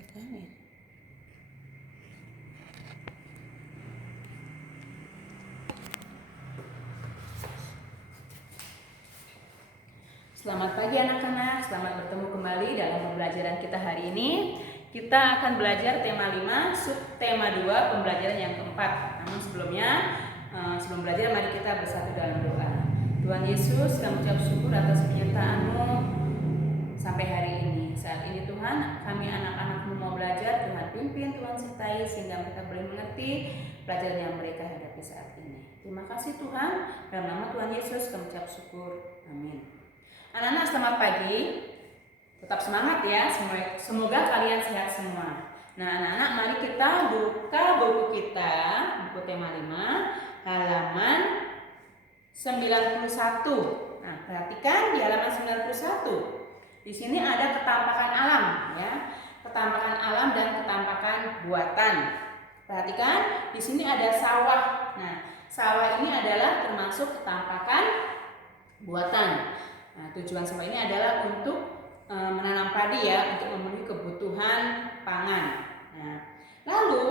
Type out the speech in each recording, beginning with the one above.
Pegangin. Selamat pagi anak-anak, selamat bertemu kembali dalam pembelajaran kita hari ini. Kita akan belajar tema 5, subtema 2, pembelajaran yang keempat. Namun sebelum belajar mari kita bersatu dalam doa. Tuhan Yesus, kami ucap syukur atas penyertaan-Mu sampai hari ini. Saat ini Tuhan, kami anak-anak-Mu mau belajar, Tuhan pimpin, Tuhan sertai sehingga mereka boleh mengerti pelajaran yang mereka hadapi saat ini. Terima kasih Tuhan, dalam nama Tuhan Yesus kami ucap syukur. Amin. Anak-anak selamat pagi. Tetap semangat ya, semoga kalian sehat semua. Nah anak-anak, mari kita buka buku kita, buku tema 5, halaman 91. Nah, perhatikan di halaman 91. Di sini ada ketampakan alam ya. Ketampakan alam dan ketampakan buatan. Perhatikan, di sini ada sawah. Nah, sawah ini adalah termasuk ketampakan buatan. Nah, tujuan sawah ini adalah untuk menanam padi ya, untuk memenuhi kebutuhan pangan. Nah, lalu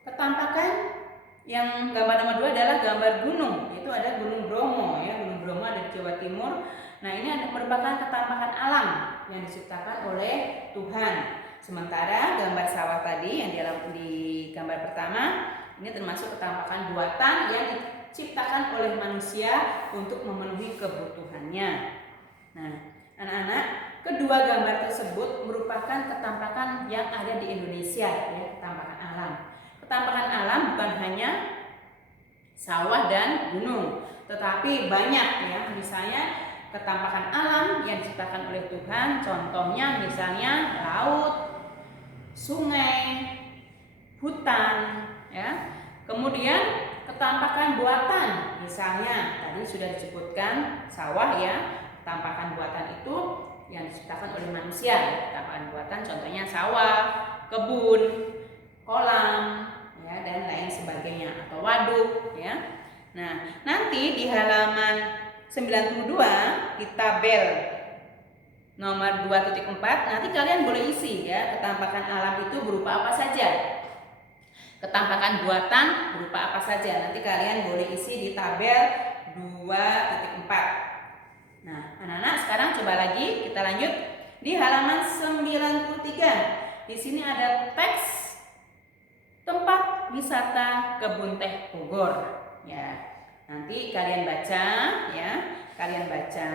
ketampakan yang gambar nomor 2 adalah gambar gunung. Itu ada Gunung Bromo ya, Gunung Bromo ada di Jawa Timur. Nah, ini merupakan ketampakan alam yang diciptakan oleh Tuhan. Sementara gambar sawah tadi yang di gambar pertama ini termasuk ketampakan buatan yang diciptakan oleh manusia untuk memenuhi kebutuhannya. Nah, anak-anak, kedua gambar tersebut merupakan ketampakan yang ada di Indonesia ya, ketampakan alam. Ketampakan alam bukan hanya sawah dan gunung, tetapi banyak ya, misalnya ketampakan alam yang diciptakan oleh Tuhan, contohnya misalnya laut, sungai, hutan ya. Kemudian ketampakan buatan, misalnya tadi sudah disebutkan sawah ya, ketampakan buatan itu yang diciptakan oleh manusia. Ketampakan buatan contohnya sawah, kebun, kolam ya, dan lain sebagainya, atau waduk ya. Nah, nanti di halaman 92 di tabel nomor 2.4 nanti kalian boleh isi ya, ketampakan alam itu berupa apa saja. Ketampakan buatan berupa apa saja. Nanti kalian boleh isi di tabel 2.4. Nah, anak-anak sekarang coba lagi kita lanjut di halaman 93. Di sini ada teks tempat wisata Kebun Teh Bogor. Ya, nanti kalian baca ya, kalian baca.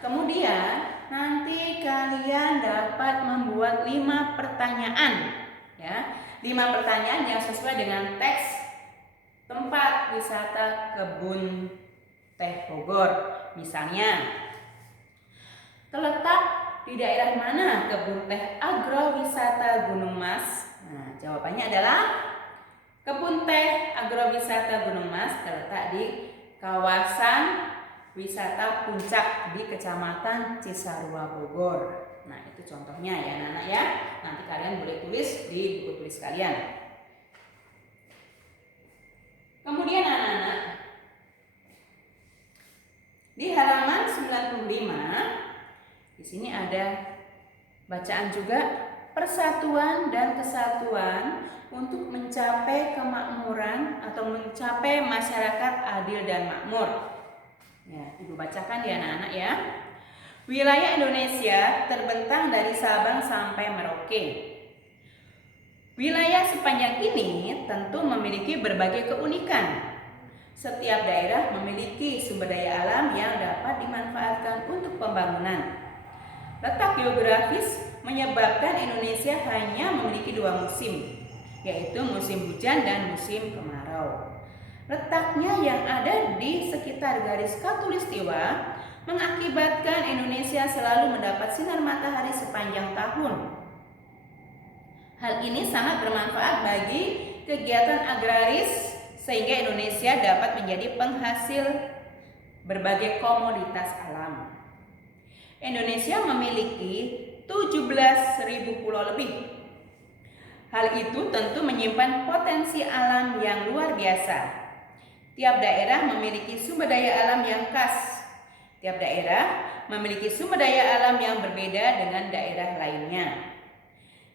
Kemudian nanti kalian dapat membuat 5 pertanyaan ya. 5 pertanyaan yang sesuai dengan teks tempat wisata Kebun Teh Bogor. Misalnya, terletak di daerah mana Kebun Teh Agrowisata Gunung Mas? Nah, jawabannya adalah Kebun Teh Agrowisata Gunung Mas terletak di kawasan wisata Puncak di Kecamatan Cisarua Bogor. Nah, itu contohnya ya anak-anak ya. Nanti kalian boleh tulis di buku tulis kalian. Kemudian anak-anak, di halaman 95 di sini ada bacaan juga, persatuan dan kesatuan untuk mencapai kemakmuran atau mencapai masyarakat adil dan makmur. Ya, Ibu bacakan ya anak-anak ya. Wilayah Indonesia terbentang dari Sabang sampai Merauke. Wilayah sepanjang ini tentu memiliki berbagai keunikan. Setiap daerah memiliki sumber daya alam yang dapat dimanfaatkan untuk pembangunan. Letak geografis menyebabkan Indonesia hanya memiliki 2 musim, yaitu musim hujan dan musim kemarau. Letaknya yang ada di sekitar garis khatulistiwa mengakibatkan Indonesia selalu mendapat sinar matahari sepanjang tahun. Hal ini sangat bermanfaat bagi kegiatan agraris sehingga Indonesia dapat menjadi penghasil berbagai komoditas alam. Indonesia memiliki 17.000 pulau lebih. Hal itu tentu menyimpan potensi alam yang luar biasa. Tiap daerah memiliki sumber daya alam yang khas. Tiap daerah memiliki sumber daya alam yang berbeda dengan daerah lainnya.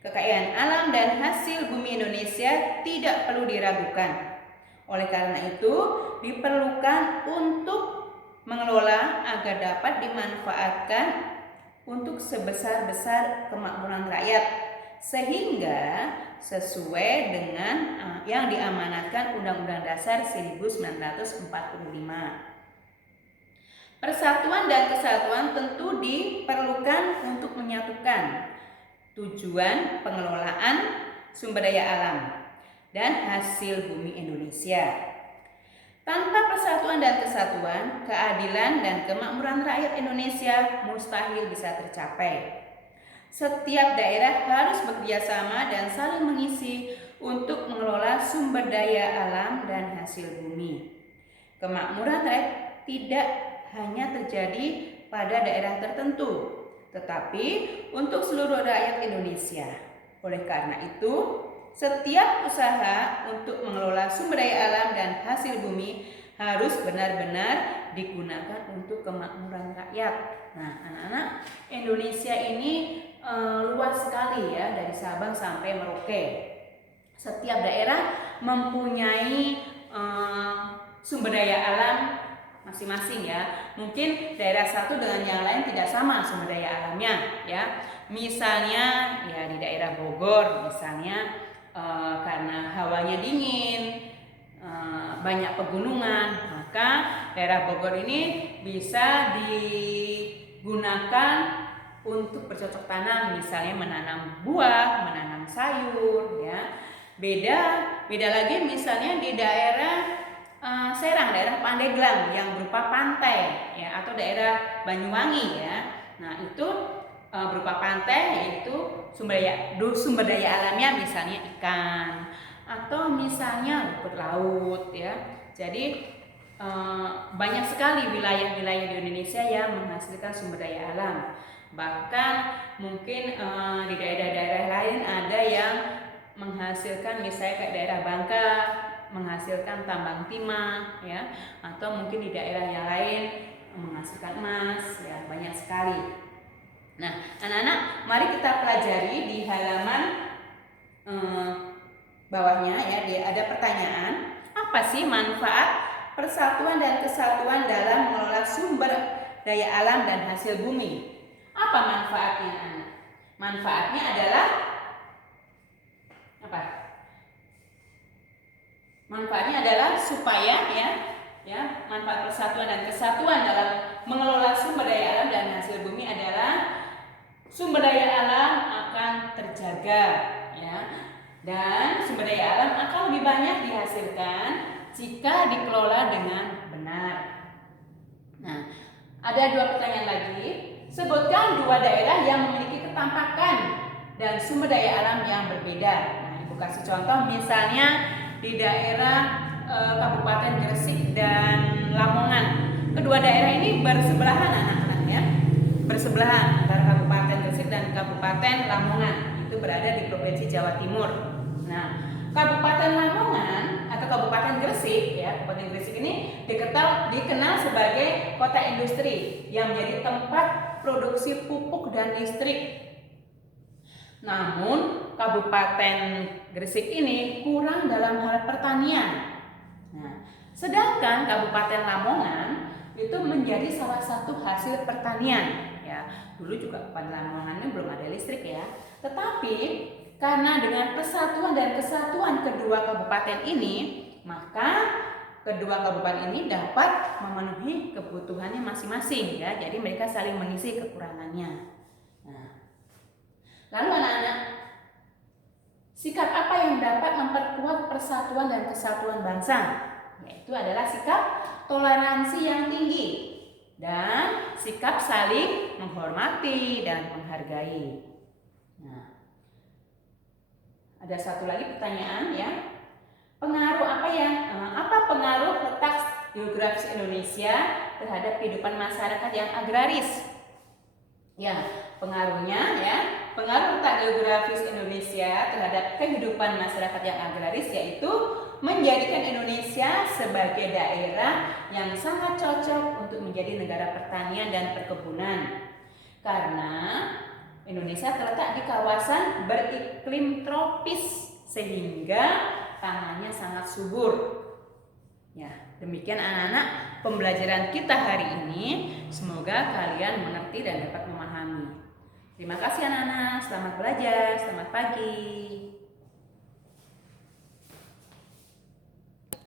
Kekayaan alam dan hasil bumi Indonesia tidak perlu diragukan. Oleh karena itu, diperlukan untuk mengelola agar dapat dimanfaatkan untuk sebesar-besar kemakmuran rakyat, sehingga sesuai dengan yang diamanatkan Undang-Undang Dasar 1945. Persatuan dan kesatuan tentu diperlukan untuk menyatukan tujuan pengelolaan sumber daya alam dan hasil bumi Indonesia. Tanpa persatuan dan kesatuan, keadilan dan kemakmuran rakyat Indonesia mustahil bisa tercapai. Setiap daerah harus bekerja sama dan saling mengisi untuk mengelola sumber daya alam dan hasil bumi. Kemakmuran rakyat tidak hanya terjadi pada daerah tertentu, tetapi untuk seluruh rakyat Indonesia. Oleh karena itu, setiap usaha untuk mengelola sumber daya alam dan hasil bumi harus benar-benar digunakan untuk kemakmuran rakyat. Nah, anak-anak, Indonesia ini luas sekali ya, dari Sabang sampai Merauke. Setiap daerah mempunyai sumber daya alam masing-masing ya. Mungkin daerah satu dengan yang lain tidak sama sumber daya alamnya ya. Misalnya ya di daerah Bogor misalnya karena hawanya dingin, banyak pegunungan, maka daerah Bogor ini bisa digunakan untuk bercocok tanam, misalnya menanam buah, menanam sayur ya. Beda lagi misalnya di daerah Serang, daerah Pandeglang yang berupa pantai ya, atau daerah Banyuwangi ya. Nah, itu berupa pantai, yaitu sumber daya alamnya misalnya ikan atau misalnya rumput laut ya. Jadi banyak sekali wilayah-wilayah di Indonesia yang menghasilkan sumber daya alam. Bahkan mungkin di daerah-daerah lain ada yang menghasilkan, misalnya kayak daerah Bangka menghasilkan tambang timah ya, atau mungkin di daerah yang lain menghasilkan emas ya, banyak sekali. Nah, anak-anak, mari kita pelajari di halaman bawahnya ya, ada pertanyaan, apa sih manfaat persatuan dan kesatuan dalam mengelola sumber daya alam dan hasil bumi? Apa manfaatnya, anak? Manfaatnya adalah apa? Manfaatnya adalah supaya ya, manfaat persatuan dan kesatuan dalam mengelola sumber daya alam dan hasil bumi adalah sumber daya alam akan terjaga ya, dan sumber daya alam akan lebih banyak dihasilkan jika dikelola dengan benar. Nah, ada dua pertanyaan lagi. Sebutkan dua daerah yang memiliki ketampakan dan sumber daya alam yang berbeda. Nah, Ibu kasih contoh misalnya di daerah Kabupaten Gresik dan Lamongan. Kedua daerah ini bersebelahan, anak-anak ya. Bersebelahan antara Kabupaten Gresik dan Kabupaten Lamongan. Itu berada di Provinsi Jawa Timur. Nah, Kabupaten Lamongan atau Kabupaten Gresik ya, Kabupaten Gresik ini dikenal sebagai kota industri yang menjadi tempat produksi pupuk dan listrik. Namun Kabupaten Gresik ini kurang dalam hal pertanian. Nah, sedangkan Kabupaten Lamongan itu menjadi salah satu hasil pertanian. Ya, dulu juga Kabupaten Lamongan ini belum ada listrik ya. Tetapi karena dengan persatuan dan kesatuan kedua kabupaten ini, maka kedua kabupaten ini dapat memenuhi kebutuhannya masing-masing ya. Jadi mereka saling mengisi kekurangannya. Nah, lalu anak-anak, sikap apa yang dapat memperkuat persatuan dan kesatuan bangsa? Yaitu adalah sikap toleransi yang tinggi dan sikap saling menghormati dan menghargai. Nah, ada satu lagi pertanyaan ya. Apa pengaruh letak geografis Indonesia terhadap kehidupan masyarakat yang agraris? Ya, pengaruhnya ya. Pengaruh letak geografis Indonesia terhadap kehidupan masyarakat yang agraris yaitu menjadikan Indonesia sebagai daerah yang sangat cocok untuk menjadi negara pertanian dan perkebunan. Karena Indonesia terletak di kawasan beriklim tropis sehingga tanahnya sangat subur. Ya, demikian anak-anak pembelajaran kita hari ini. Semoga kalian mengerti dan dapat memahami. Terima kasih anak-anak, selamat belajar, selamat pagi.